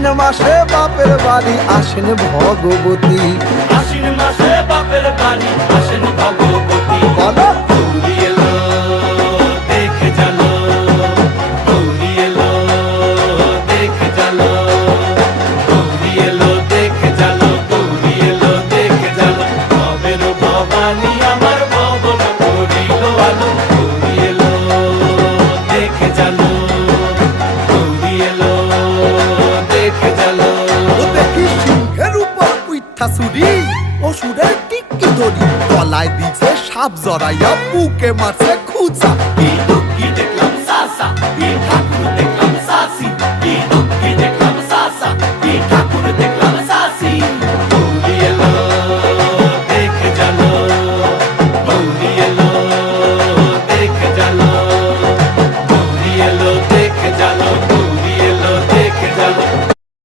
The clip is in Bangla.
আশ্বিন মাসে বাপের বাড়ি আসেন ভগবতী। আশ্বিন মাসে বাপের বাড়ি আসেন ভগবতী। আমার ভবন করিল আলো। দেখে জানো। পুইঠা চুরি সুরের টিকি ধরি গলায় দিছে সাপ জড়াইয়া বুকে মারছে খুঁজা